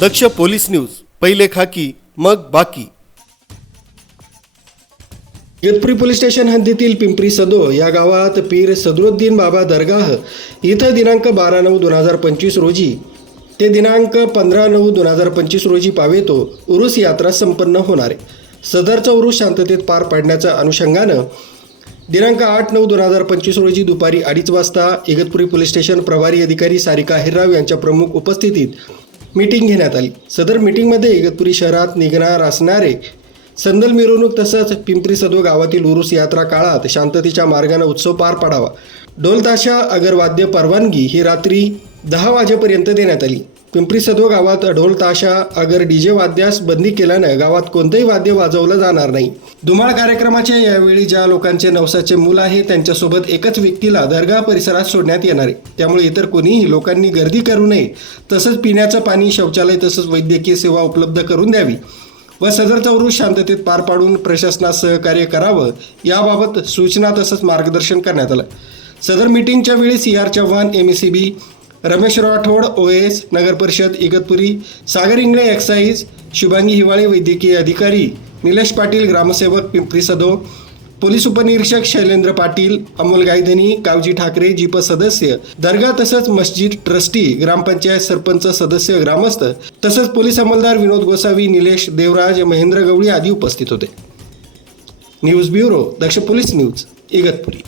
दक्ष police news पहिले खाकी मग बाकी. इगतपुरी पोलीस स्टेशन हद्दीतील पिंपरी सदो या गावात पीर सदरुद्दीन बाबा दरगाह इथं दिनांक बारा नऊ दोन हजार पंचवीस रोजी ते दिनांक पंधरा नऊ दोन हजार पंचवीस रोजी पावेतो उरुस यात्रा संपन्न होणार. आहे सदरचा उरुस शांततेत पार पाडण्याच्या अनुषंगानं दिनांक आठ नऊ दोन हजार पंचवीस रोजी दुपारी अडीच वाजता इगतपुरी पोलीस स्टेशन प्रभारी अधिकारी सारिका हिरराव यांच्या प्रमुख उपस्थितीत मीटिंग घेण्यात आली. सदर मीटिंगमध्ये इगतपुरी शहरात निघणार असणारे संदल मिरवणूक तसंच पिंपरी सदो गावातील उरुस यात्रा काळात शांततेच्या मार्गाने उत्सव पार पाडावा. ढोलताशा अगरवाद्य परवानगी ही रात्री दहा वाजेपर्यंत देण्यात आली. पिंपरी सदो गावात ढोल ताशा अगर डीजे वाद्यास बंदी केल्यानं गावात कोणतंही वाद्य वाजवलं जाणार नाही. धुमाळ कार्यक्रमाच्या यावेळी ज्या लोकांचे नवसाचे मूल आहे त्यांच्यासोबत एकच व्यक्तीला दर्गा परिसरात सोडण्यात येणार आहे. त्यामुळे इतर कोणीही लोकांनी गर्दी करू नये. तसंच पिण्याचं पाणी शौचालय तसंच वैद्यकीय सेवा उपलब्ध करून द्यावी. व सदरचा उरूस शांततेत पार पाडून प्रशासनास सहकार्य करावं याबाबत सूचना तसंच मार्गदर्शन करण्यात आलं. सदर मीटिंगच्या वेळी C R Chavan M C B Ramesh Rathod O S नगर परिषद इगतपुरी सागर इंगळे एक्साईज शुभांगी हिवाळे वैद्यकीय अधिकारी निलेश पाटील ग्रामसेवक पिंपरी सदो पोलीस उपनिरीक्षक शैलेंद्र पाटील अमोल गायधनी कावजी ठाकरे जीप सदस्य दर्गा तसंच मस्जिद ट्रस्टी ग्रामपंचायत सरपंच सदस्य ग्रामस्थ तसंच पोलीस अंमलदार विनोद गोसावी निलेश देवराज महेंद्र गवळी आदी उपस्थित होते. News bureau Daksh police news Igatpuri.